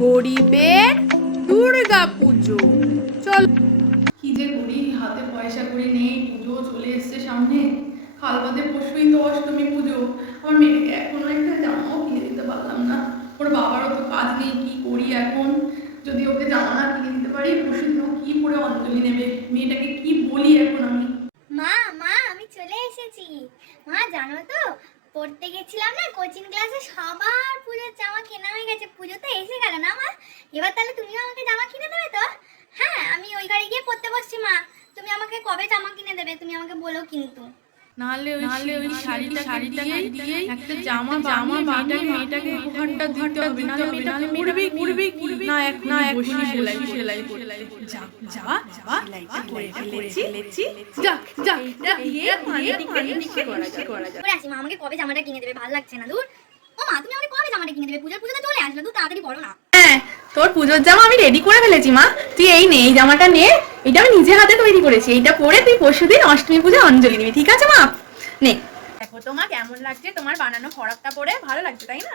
গরিবের দুর্গা পুজো। চল। কি যে করি হাতে পয়সা করে নেই পুজো চলে এসছে সামনে। খালবাদে পরশুই তো অষ্টমী পুজো। আমার মেয়েকে এখনও একটা জামাও কিনে দিতে পারলাম না। ওর বাবারও তো কাজ নেই কি করি এখন? যদি ওকে জামা না কিনে দিতে পারি পরশু দিনও কি করে অঞ্জলি নেবে? মেয়েটাকে কি বলি এখন আমি? মা মা আমি চলে এসেছি। মা জানো তো পড়তে গেছিলাম না কোচিং ক্লাসে সবার পুজোর জামা কেনা হয়ে গেছে। পুজো এবার তাহলে তুমিও আমাকে জামা কিনে দেবে তো? হ্যাঁ আমি ওই গাড়ি গিয়ে পড়তে বসছি মা। তুমি আমাকে কবে জামা কিনে দেবে? তুমি আমাকে বলো কিন্তু। নাহলে ওই নাহলে ওই শাড়িটা শাড়িটা দিয়ে একটা জামা জামা মেয়েটাকে মেয়েটাকে উপহারটা দিতে হবে নাহলে মেয়েটা পড়বে পড়বে কি? না এক না এক বসি সেলাই সেলাই যা যা যা করে ফেলেছি যা যা যা দিয়ে দিয়ে দিয়ে করা যায় করা যায় পরে আসি মা আমাকে কবে জামাটা কিনে দেবে? ভালো লাগছে না দূর ও মা তুমি আমাকে কবে জামাটা কিনে দেবে? পুজোর পুজো তো চলে আসলো দূর তাড়াতাড়ি বলো না। হ্যাঁ তোর পুজোর জামা আমি রেডি করে ফেলেছি মা। তুই এই নে এই জামাটা নে। এটা আমি নিজে হাতে তৈরি করেছি। এইটা পরে তুই পরশুদিন অষ্টমী পূজা অঞ্জলি নিবি ঠিক আছে মা? নে। দেখো তোমা কেমন লাগছে তোমার বানানো ফরাকটা পরে? ভালো লাগছে তাই না?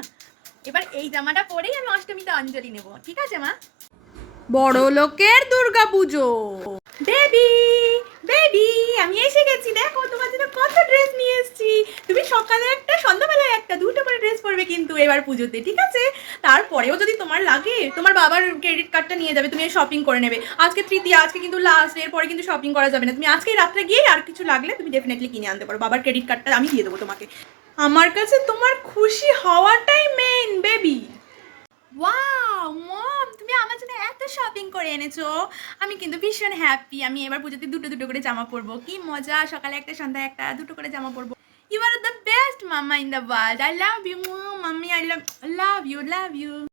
এবার এই জামাটা পরেই আমি অষ্টমীতে অঞ্জলি নেব ঠিক আছে মা? বড় লোকের দুর্গা পুজো বেবি বেবি আমি এসে গেছি দেখো তোমার জন্য কত ড্রেস নিয়ে এসেছি তুমি সকালে একটা সন্ধ্যাবেলায় একটা ড্রেস পরবে কিন্তু এবার পুজোতে, ঠিক আছে? তারপরেও যদি তোমার লাগে, তোমার বাবার ক্রেডিট কার্ডটা নিয়ে যাবে, তুমি শপিং করে নেবে। আজকে তৃতীয়া, আজকে কিন্তু লাস্ট এরপরে কিন্তু শপিং করা যাবে না। তুমি আজকে রাত্রে গিয়ে আর কিছু লাগলে তুমি ডেফিনেটলি কিনে আনতে পারো। বাবার ক্রেডিট কার্ডটা আমি দিয়ে দেবো তোমাকে। আমার কাছে তোমার খুশি হওয়াটাই মেইন বেবি তুমি আমার জন্য এত শপিং করে এনেছো। আমি কিন্তু ভীষণ হ্যাপি আমি এবার পুজোতে দুটো দুটো করে জামা পরবো। কি মজা, সকালে একটা, সন্ধ্যায় একটা, দুটো করে জামা পরবো। You are the best mama in the world. I love you, mommy. I love, love you, love you.